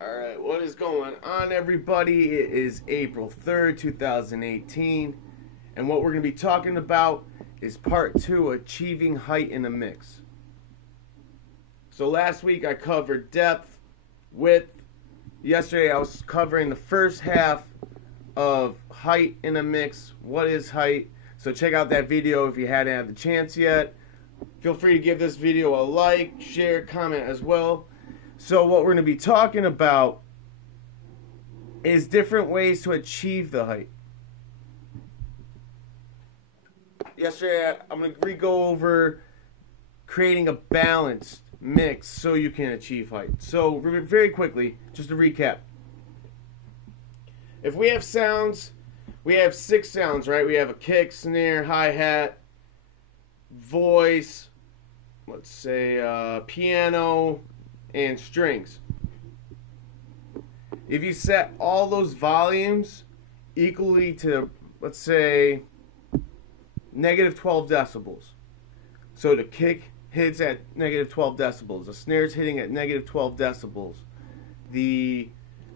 Alright, what is going on, everybody? It is April 3rd, 2018, and what we're going to be talking about is part 2, achieving height in a mix. So last week I covered depth, width. Yesterday I was covering the first half of height in a mix. What is height? So check out that video if you hadn't had the chance yet. Feel free to give this video a like, share, comment as well. So what we're going to be talking about is different ways to achieve the height. Yesterday, I'm going to go over creating a balanced mix so you can achieve height. So very quickly, just to recap. If we have sounds, we have 6 sounds, right? We have a kick, snare, hi-hat, voice, let's say piano, and strings. If you set all those volumes equally to, let's say, negative 12 decibels. So the kick hits at negative 12 decibels. The snare's hitting at negative 12 decibels. The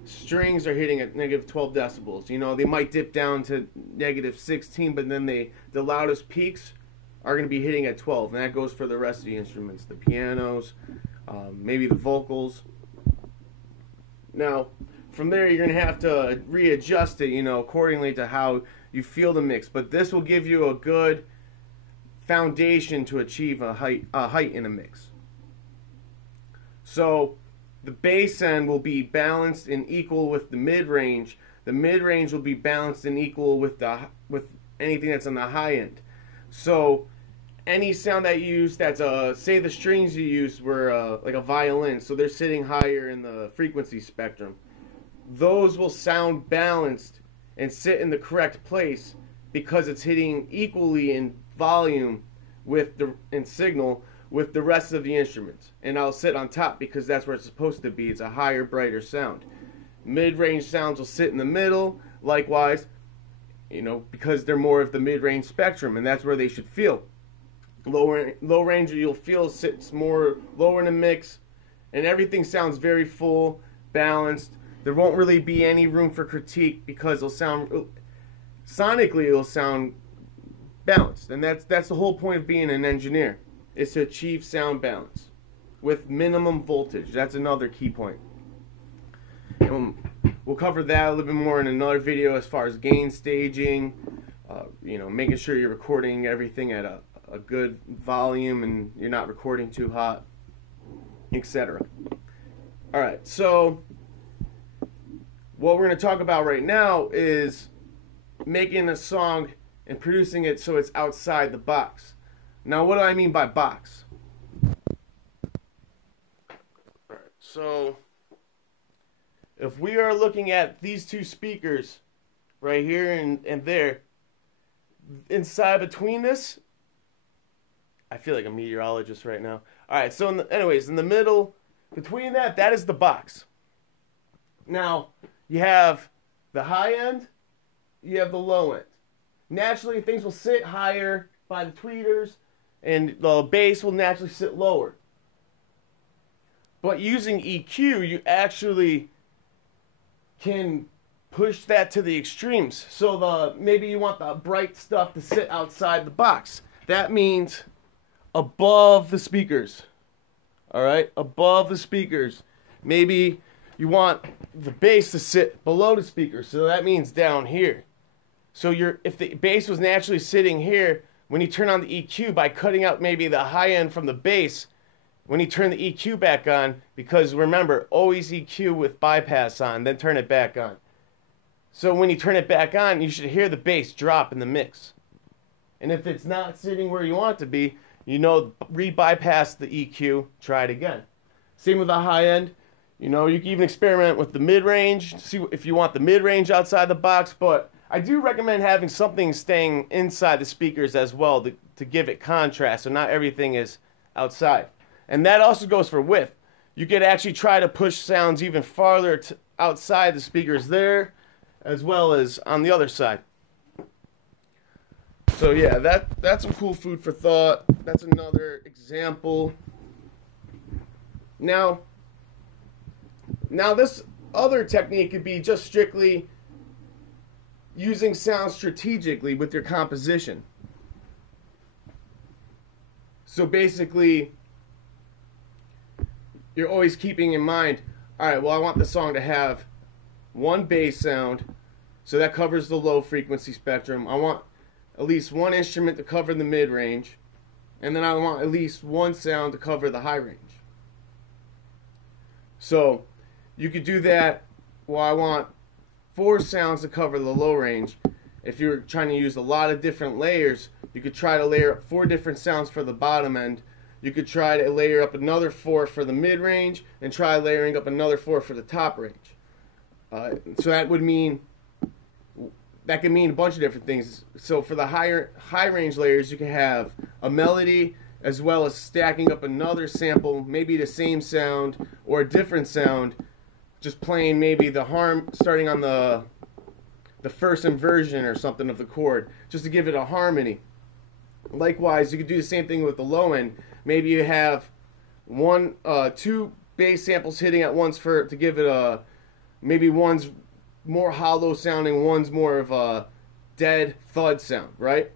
strings are hitting at negative 12 decibels. You know, they might dip down to negative 16, but then the loudest peaks are going to be hitting at 12. And that goes for the rest of the instruments, the pianos, maybe the vocals. Now, from there, you're going to have to readjust it, you know, accordingly to how you feel the mix. But this will give you a good foundation to achieve a height in a mix. So, the bass end will be balanced and equal with the mid-range. The mid-range will be balanced and equal with anything that's on the high end. So, any sound that you use that's say the strings you used were like a violin, so they're sitting higher in the frequency spectrum. Those will sound balanced and sit in the correct place because it's hitting equally in volume and signal with the rest of the instruments. And I'll sit on top because that's where it's supposed to be. It's a higher, brighter sound. Mid-range sounds will sit in the middle, likewise, you know, because they're more of the mid-range spectrum, and that's where they should feel. Low range you'll feel sits more lower in the mix, and everything sounds very full, balanced. There won't really be any room for critique because sonically it'll sound balanced, and that's the whole point of being an engineer, is to achieve sound balance with minimum voltage. That's another key point. And we'll cover that a little bit more in another video as far as gain staging, you know, making sure you're recording everything at a good volume and you're not recording too hot, etc. Alright, so what we're going to talk about right now is making a song and producing it so it's outside the box. Now, what do I mean by box? Alright, so if we are looking at these two speakers right here and there, inside between this, I feel like a meteorologist right now. Alright, so in the middle, between that is the box. Now, you have the high end, you have the low end. Naturally, things will sit higher by the tweeters, and the bass will naturally sit lower. But using EQ, you actually can push that to the extremes. So maybe you want the bright stuff to sit outside the box. That means above the speakers. Alright, above the speakers. Maybe you want the bass to sit below the speakers, so that means down here. So if the bass was naturally sitting here, when you turn on the EQ, by cutting out maybe the high end from the bass, when you turn the EQ back on, because remember, always EQ with bypass on, then turn it back on. So when you turn it back on, you should hear the bass drop in the mix. And if it's not sitting where you want it to be, you know, re-bypass the EQ, try it again. Same with the high end. You know, you can even experiment with the mid-range, see if you want the mid-range outside the box, but I do recommend having something staying inside the speakers as well to give it contrast, so not everything is outside. And that also goes for width. You could actually try to push sounds even farther outside the speakers there, as well as on the other side. So yeah, that's some cool food for thought. That's another example. Now this other technique could be just strictly using sound strategically with your composition. So basically, you're always keeping in mind, all right, well, I want the song to have one bass sound, so that covers the low frequency spectrum. I want at least one instrument to cover the mid range, and then I want at least one sound to cover the high range. So you could do that. Well, I want 4 sounds to cover the low range. If you're trying to use a lot of different layers, you could try to layer up 4 different sounds for the bottom end. You could try to layer up another 4 for the mid range, and try layering up another 4 for the top range. So that could mean a bunch of different things. So for the high range layers, you can have a melody as well as stacking up another sample, maybe the same sound or a different sound, just playing maybe the starting on the first inversion or something of the chord, just to give it a harmony. Likewise, you could do the same thing with the low end. Maybe you have 2 bass samples hitting at once to give it a, maybe one's more hollow sounding, one's more of a dead thud sound, right?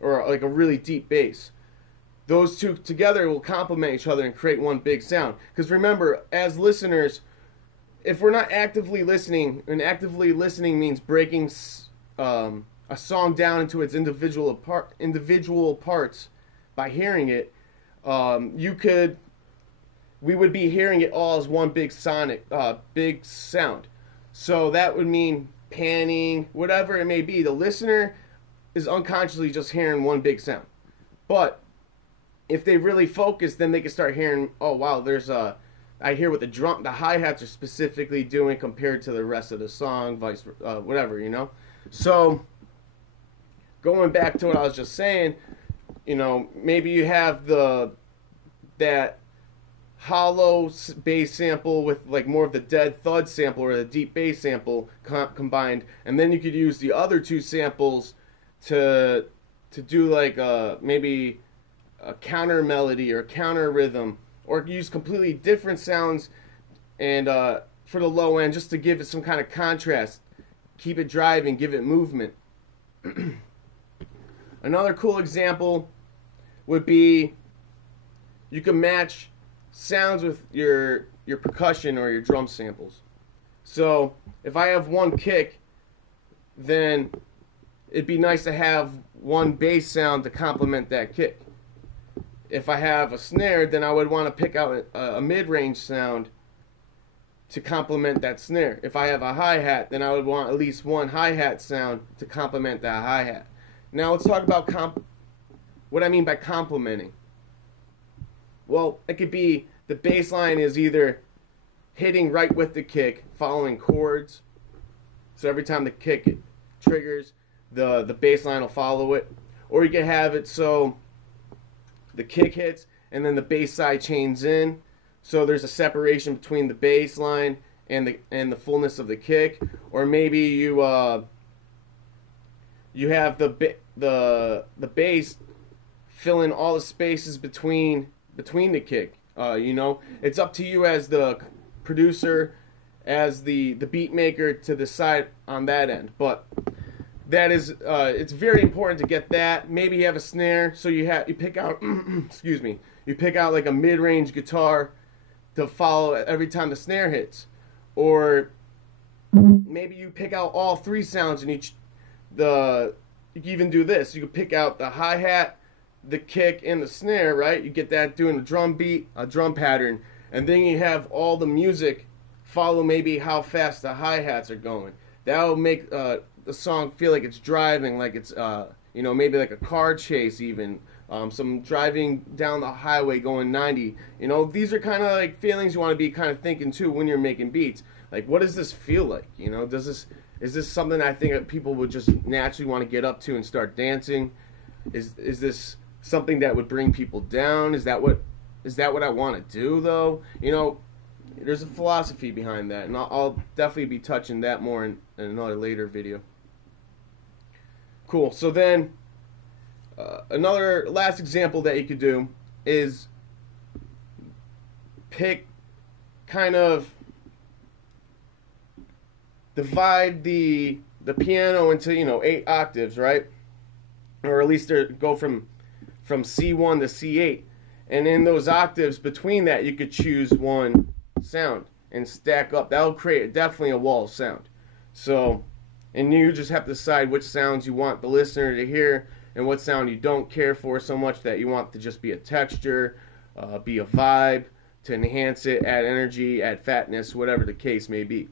Or like a really deep bass. Those two together will complement each other and create one big sound. Because remember, as listeners, if we're not actively listening, and actively listening means breaking a song down into its individual parts by hearing it, we would be hearing it all as one big big sound. So that would mean panning, whatever it may be. The listener is unconsciously just hearing one big sound. But if they really focus, then they can start hearing, oh wow, I hear what the hi-hats are specifically doing compared to the rest of the song, whatever, you know? So, going back to what I was just saying, you know, maybe you have that hollow bass sample with like more of the dead thud sample or the deep bass sample combined, and then you could use the other 2 samples to do like maybe a counter melody or counter rhythm, or use completely different sounds and for the low end, just to give it some kind of contrast, keep it driving, give it movement. Another cool example would be you can match sounds with your percussion or your drum samples. So if I have one kick, then it'd be nice to have one bass sound to complement that kick. If I have a snare, then I would want to pick out a mid-range sound to complement that snare. If I have a hi-hat, then I would want at least one hi-hat sound to complement that hi-hat. Now let's talk about what I mean by complementing. Well, it could be the bass line is either hitting right with the kick, following chords. So every time the kick triggers, the bass line will follow it. Or you can have it so the kick hits and then the bass side chains in. So there's a separation between the bass line and the fullness of the kick. Or maybe you have the bass fill in all the spaces between the kick. You know, it's up to you as the producer, as the beat maker to decide on that end. But that is it's very important to get that. Maybe you have a snare, so you pick out excuse me, you pick out like a mid-range guitar to follow every time the snare hits. Or maybe you pick out all 3 sounds in each. You can even do this. You can pick out the hi-hat, the kick, and the snare, right? You get that doing a drum beat, a drum pattern, and then you have all the music follow maybe how fast the hi-hats are going. That will make the song feel like it's driving, like it's you know, maybe like a car chase even. Some driving down the highway going 90. You know, these are kind of like feelings you want to be kind of thinking too when you're making beats. Like, what does this feel like? You know, is this something I think that people would just naturally want to get up to and start dancing? Is this something that would bring people down? Is that what I want to do though? You know, there's a philosophy behind that, and I'll definitely be touching that more in another later video. Cool. So then, another last example that you could do is pick kind of divide the piano into, you know, 8 octaves, right? Or at least go from C1 to C8. And in those octaves between that, you could choose one sound and stack up. That'll create definitely a wall of sound. So, and you just have to decide which sounds you want the listener to hear and what sound you don't care for so much that you want to just be a texture, be a vibe, to enhance it, add energy, add fatness, whatever the case may be.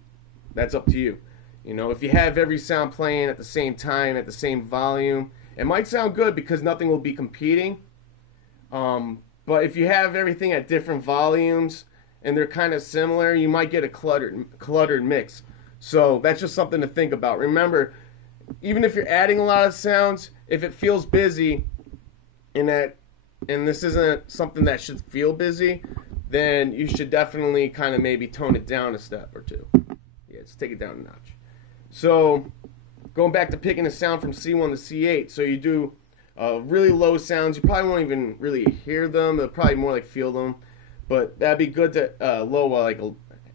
That's up to you. You know, if you have every sound playing at the same time, at the same volume, it might sound good because nothing will be competing. But if you have everything at different volumes and they're kind of similar, you might get a cluttered mix. So that's just something to think about. Remember, even if you're adding a lot of sounds, if it feels busy and this isn't something that should feel busy, then you should definitely kind of maybe tone it down a step or two. Yeah, just take it down a notch. So going back to picking a sound from C1 to C8, so you do really low sounds. You probably won't even really hear them. They'll probably more like feel them. But that'd be good to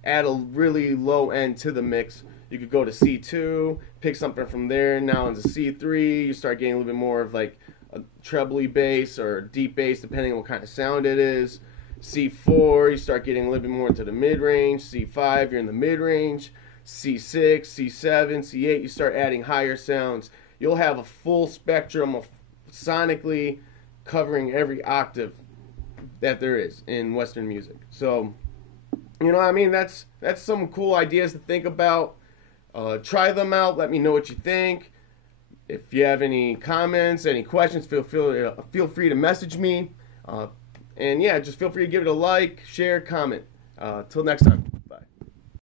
add a really low end to the mix. You could go to C2, pick something from there. Now into C3, you start getting a little bit more of like a trebly bass or deep bass, depending on what kind of sound it is. C4, you start getting a little bit more into the mid-range. C5, you're in the mid-range. C6, C7, C8, you start adding higher sounds. You'll have a full spectrum of sonically covering every octave that there is in Western music. So, you know what I mean? That's some cool ideas to think about. Try them out. Let me know what you think. If you have any comments, any questions, feel free to message me. And yeah, just feel free to give it a like, share, comment. Till next time.